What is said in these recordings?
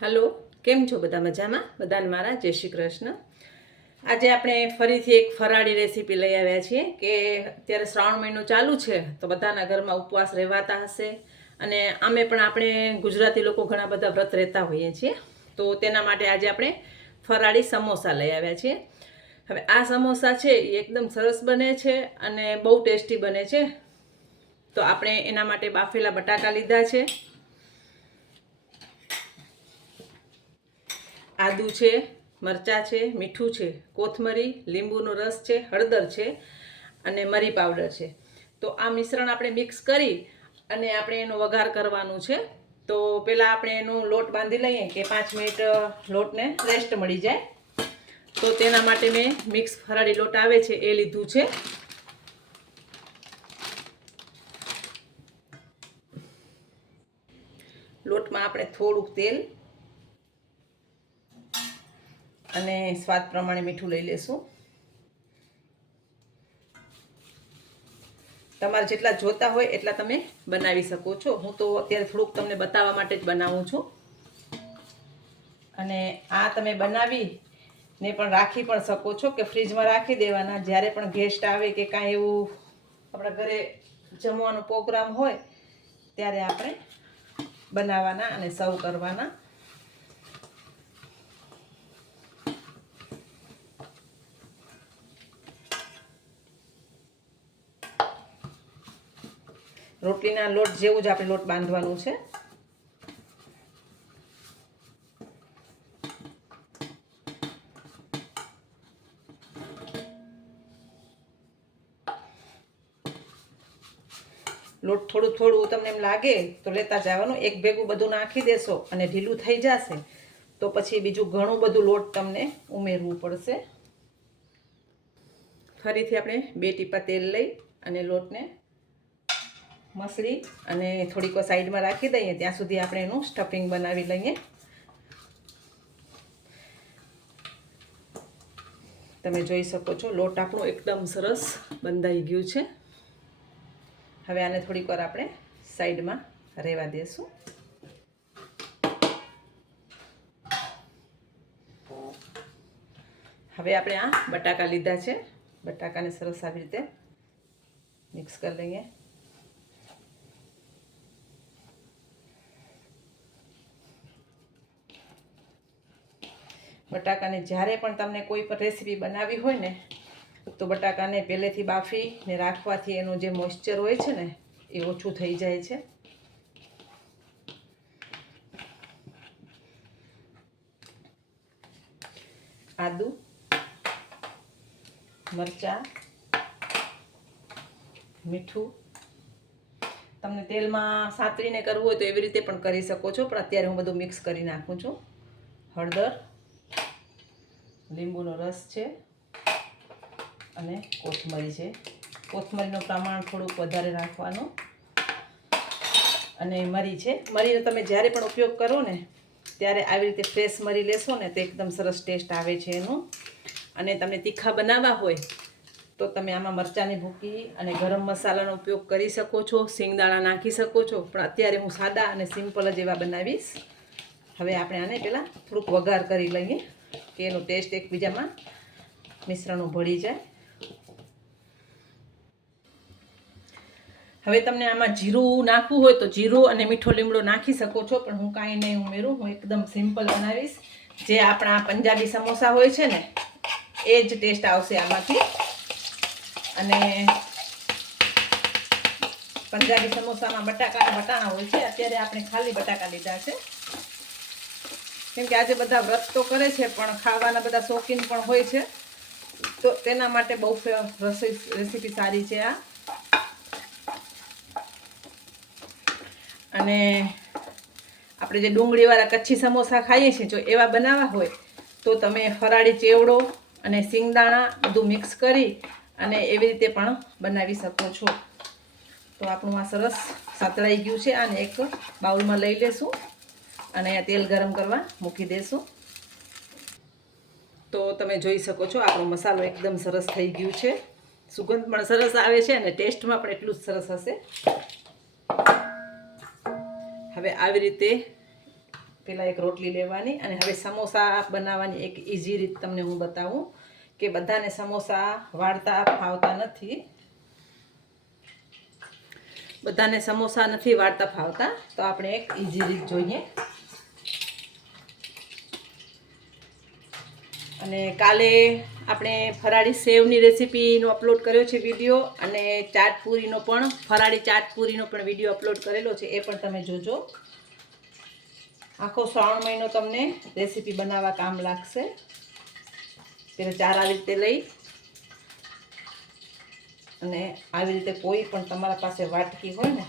Hello केम छो बधा मजामां बधाने मारा जय श्री कृष्ण। આજે આપણે ફરીથી એક ફરાળી રેસીપી લઈ આવ્યા છીએ કે અત્યારે શ્રાવણ મહિનો ચાલુ છે તો બધાના ઘરમાં ઉપવાસ રહેવાતા હશે અને આમે પણ આપણે ગુજરાતી લોકો ઘણા બધા વ્રત રહેતા હોઈએ છીએ તો તેના માટે આજે આપણે ફરાળી સમોસા લઈ આવ્યા છીએ। હવે આ સમોસા છે એ એકદમ સરસ બને છે અને બહુ ટેસ્ટી બને છે। તો આપણે એના માટે બાફેલા બટાકા લીધા છે, આદુ છે, મરચાં છે, મીઠું છે, કોથમરી, લીંબુનો રસ છે, હળદર છે અને મરી પાવડર છે। તો આ મિશ્રણ આપણે મિક્સ કરી અને આપણે એનો વઘાર કરવાનું છે। તો પહેલાં આપણે એનો લોટ બાંધી લઈએ કે 5 મિનિટ લોટને રેસ્ટ મળી જાય। તો તેના માટે મેં મિક્સ ફરાળી લોટ આવે છે એ લીધું છે। લોટમાં આપણે થોડુંક તેલ અને સ્વાદ પ્રમાણે મીઠું લઈ લેશું। તમારે જેટલા જોતા હોય એટલા તમે બનાવી શકો છો। હું તો અત્યારે થોડુંક તમને બતાવવા માટે જ બનાવું છું। અને આ તમે બનાવીને પણ રાખી પણ શકો છો કે ફ્રીજમાં રાખી દેવાના। જ્યારે પણ ગેસ્ટ આવે કે કાંઈ એવું આપણા ઘરે જમવાનો પ્રોગ્રામ હોય ત્યારે આપણે બનાવવાના અને સર્વ કરવાના। રોટલીના લોટ જેવું જ આપણે લોટ બાંધવાનું છે। લોટ થોડું થોડું તમને એમ લાગે તો લેતા જવાનું। એક ભેગું બધું નાખી દેશો અને ઢીલું થઈ જશે તો પછી બીજું ઘણું બધું લોટ તમને ઉમેરવું પડશે। ફરીથી આપણે 2 ટીપા તેલ લઈ અને લોટને મસળી અને થોડીક સાઈડમાં રાખી દઈએ ત્યાં સુધી આપણે એનું સ્ટફિંગ બનાવી લઈએ। તમે જોઈ શકો છો લોટ આપણું એકદમ સરસ બંધાઈ ગયું છે। હવે આને થોડીક વાર આપણે સાઈડમાં રહેવા દેશું। હવે આપણે આ બટાકા લીધા છે, બટાકાને સરસ આવી રીતે મિક્સ કરી લઈએ। બટાકાને જ્યારે પણ તમને કોઈ પણ રેસીપી બનાવવી હોય ને તો બટાકાને પહેલેથી બાફીને રાખવાથી એનું જે મોઇશ્ચર હોય છે ને એ ઓછું થઈ જાય છે। આદુ, મરચાં, મીઠું, તમને તેલમાં સાતળીને કરવું હોય તો એવી રીતે પણ કરી શકો છો પણ અત્યારે હું બધું મિક્સ કરી નાખું છું। હળદર, લીંબુનો રસ છે અને કોથમરી છે। કોથમરીનું પ્રમાણ થોડુંક વધારે રાખવાનું અને મરી છે। મરીનો તમે જ્યારે પણ ઉપયોગ કરો ને ત્યારે આવી રીતે ફ્રેશ મરી લેશો ને તો એકદમ સરસ ટેસ્ટ આવે છે એનું। અને તમને તીખા બનાવવા હોય તો તમે આમાં મરચાંની ભૂકી અને ગરમ મસાલાનો ઉપયોગ કરી શકો છો, સિંગદાણા નાખી શકો છો પણ અત્યારે હું સાદા અને સિમ્પલ જ એવા બનાવીશ। હવે આપણે આને પહેલાં થોડુંક વઘાર કરી લઈએ કે એનો ટેસ્ટ એકબીજામાં મિશ્રણો ભળી જાય। હવે તમને આમાં જીરું નાખવું હોય તો જીરું અને મીઠો લીમડો નાખી શકો છો પણ હું કાંઈ નહીં ઉમેરું। હું એકદમ સિમ્પલ બનાવીશ। જે આપણા પંજાબી સમોસા હોય છે ને એ જ ટેસ્ટ આવશે આમાંથી। અને પંજાબી સમોસામાં બટાણા હોય છે, અત્યારે આપણે ખાલી બટાકા લીધા છે કેમ કે આજે બધા વ્રત તો કરે છે પણ ખાવાના બધા શોખીન પણ હોય છે તો તેના માટે બહુ રેસીપી સારી છે આ। અને આપણે જે ડુંગળીવાળા કચ્છી સમોસા ખાઈએ છીએ જો એવા બનાવવા હોય તો તમે ફરાળી ચેવડો અને સિંગદાણા બધું મિક્સ કરી અને એવી રીતે પણ બનાવી શકો છો। તો આપણું આ સરસ સાતળાઈ ગયું છે। આને એક બાઉલમાં લઈ લેશું અને તેલ ગરમ કરવા મૂકી દેશું। તો તમે જોઈ શકો છો આપણો મસાલો એકદમ સરસ થઈ ગયું છે, સુગંધ પણ સરસ આવે છે અને ટેસ્ટમાં પણ એટલું જ સરસ હશે। હવે આવી રીતે પહેલાં એક રોટલી લેવાની. અને હવે સમોસા બનાવવાની એક ઇઝી રીત તમને હું બતાવું કે બધાને સમોસા વાળતા ફાવતા નથી. બધાને સમોસા નથી વાળતા ફાવતા, તો આપણે એક ઇઝી રીત જોઈએ. અને કાલે આપણે ફરાળી સેવની રેસીપીનો અપલોડ કર્યો છે વિડીયો, અને ચાટપુરીનો પણ ફરાળી ચાટપુરીનો પણ વિડીયો અપલોડ કરેલો છે, એ પણ તમે જોજો. આખો શ્રાવણ મહિનો તમને રેસીપી બનાવવા કામ લાગશે. પહેલાં ચાર આવી રીતે લઈ અને આવી રીતે કોઈ પણ તમારા પાસે વાટકી હોય ને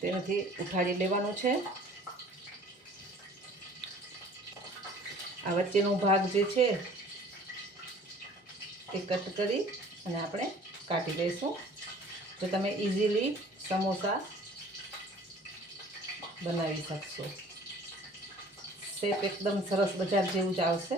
તેનાથી ઉઠાડી લેવાનું છે. આ વચ્ચેનો ભાગ જે છે એ કટ કરી અને આપણે કાઢી લઈશું, તો તમે ઇઝીલી સમોસા બનાવી શકશો. શેપ એકદમ સરસ બજાર જેવું જ આવશે.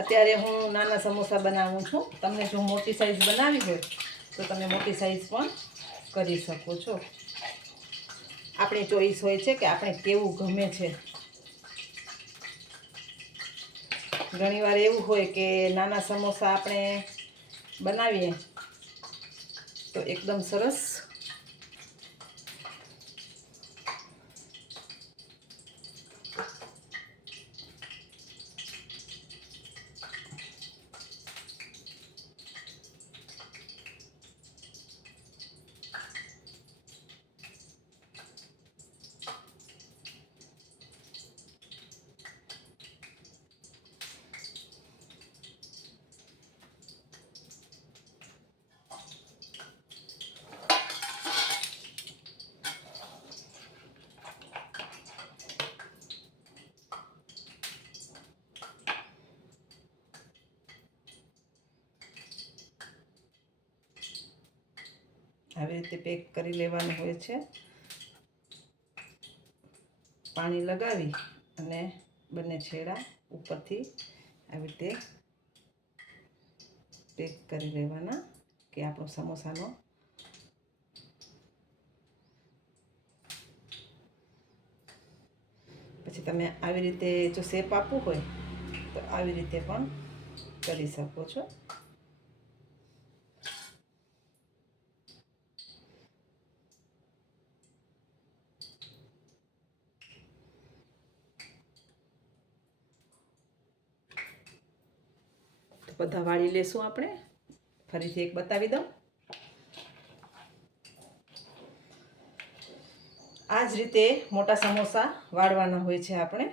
અત્યારે હું નાના સમોસા બનાવું છું. તમને જો મોટી સાઈઝ બનાવી હોય તો તમે મોટી સાઈઝ પણ કરી શકો છો. આપણી ચોઈસ હોય છે કે આપણે કેવું ગમે છે. ઘણીવાર એવું હોય કે નાના સમોસા આપણે બનાવીએ તો એકદમ સરસ આવી રીતે પેક કરી લેવાનું હોય છે. પાણી લગાવી અને બંને છેડા ઉપરથી આવી રીતે પેક કરી લેવાના કે આપણો સમોસાનો પછી તમે આવી રીતે જો શેપ આપવું હોય તો આવી રીતે પણ કરી શકો છો. બધા વાળી લેશું આપણે. ફરીથી એક બતાવી દઉં. આ જ રીતે મોટા સમોસા વાળવાના હોય છે આપણે.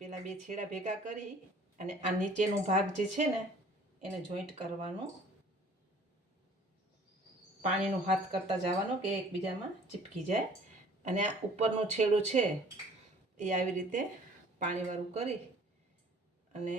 પેલા બે છેડા ભેગા કરી અને આ નીચેનો ભાગ જે છે ને એને જોઈન્ટ કરવાનું. પાણીનો હાથ કરતા જવાનો કે એકબીજામાં ચીપકી જાય. અને આ ઉપરનું છેડું છે એ આવી રીતે પાણીવાળું કરી અને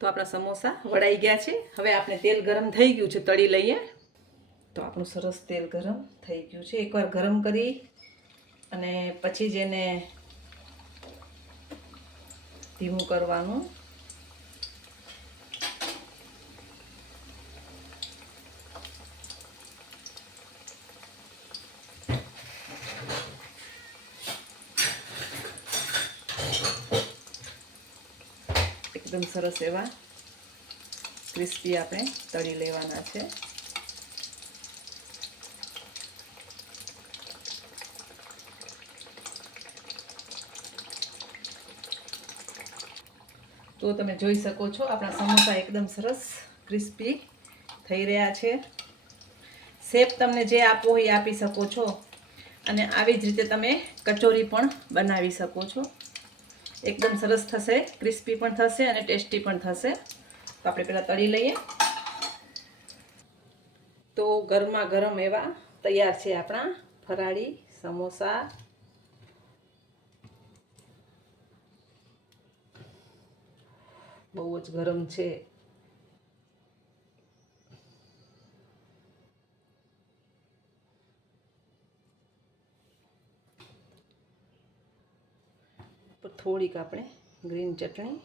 તો આપણા સમોસા વળાઈ ગયા છે. હવે આપણે તેલ ગરમ થઈ ગયું છે, તળી લઈએ. તો આપણું સરસ તેલ ગરમ થઈ ગયું છે. એકવાર ગરમ કરી અને પછી જ એને ધીમું કરવાનું. એકદમ સરસ એવા ક્રિસ્પી આપણે તળી લેવાના છે. તો તમે જોઈ શકો છો આપણા સમોસા એકદમ સરસ ક્રિસ્પી થઈ રહ્યા છે. શેપ તમને જે આપવો હોય એ આપી શકો છો. અને આવી જ રીતે તમે કચોરી પણ બનાવી શકો છો. એકદમ સરસ થશે, ક્રિસ્પી પણ થશે અને ટેસ્ટી પણ થશે. તો આપણે પહેલાં તળી લઈએ. તો ગરમા ગરમ એવા તૈયાર છે આપણા ફરાળી સમોસા. બહુ જ ગરમ છે. થોડીક આપણે ગ્રીન ચટણી,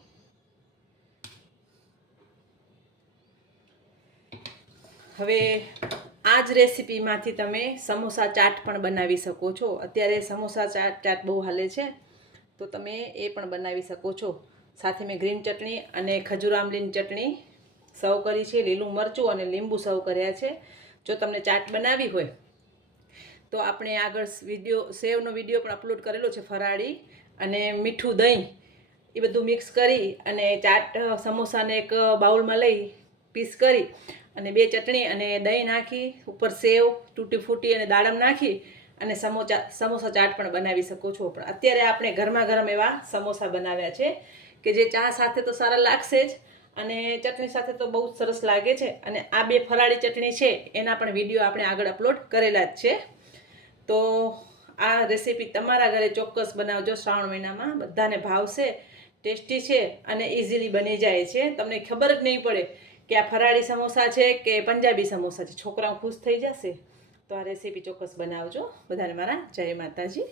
હવે આ જ રેસીપીમાંથી તમે સમોસા ચાટ પણ બનાવી શકો છો. અત્યારે સમોસા ચાટ બહુ હાલે છે, તો તમે એ પણ બનાવી શકો છો. સાથે મેં ગ્રીન ચટણી અને ખજૂર આમલીની ચટણી સર્વ કરી છે, લીલું મરચું અને લીંબુ સર્વ કર્યા છે. જો તમને ચાટ બનાવી હોય તો આપણે આગળ સેવનો વિડીયો પણ અપલોડ કરેલો છે, ફરાળી અને મીઠું દહીં એ બધું મિક્સ કરી અને ચાટ સમોસાને એક બાઉલમાં લઈ પીસ કરી અને 2 ચટણી અને દહીં નાખી ઉપર સેવ, તૂટી ફૂટી અને દાડમ નાખી અને સમોસા ચાટ પણ બનાવી શકો છો. પણ અત્યારે આપણે ગરમા ગરમ એવા સમોસા બનાવ્યા છે કે જે ચા સાથે તો સારા લાગશે જ અને ચટણી સાથે તો બહુ જ સરસ લાગે છે. અને આ 2 ફરાળી ચટણી છે એના પણ વિડીયો આપણે આગળ અપલોડ કરેલા જ છે. તો આ રેસીપી તમારા ઘરે ચોક્કસ બનાવજો. શ્રાવણ મહિનામાં બધાને ભાવશે, ટેસ્ટી છે અને ઇઝીલી બની જાય છે. તમને ખબર જ નહીં પડે કે આ ફરાળી સમોસા છે કે પંજાબી સમોસા છે. છોકરાઓ ખુશ થઈ જશે. તો આ રેસીપી ચોક્કસ બનાવજો. બધાને મારા જય માતાજી.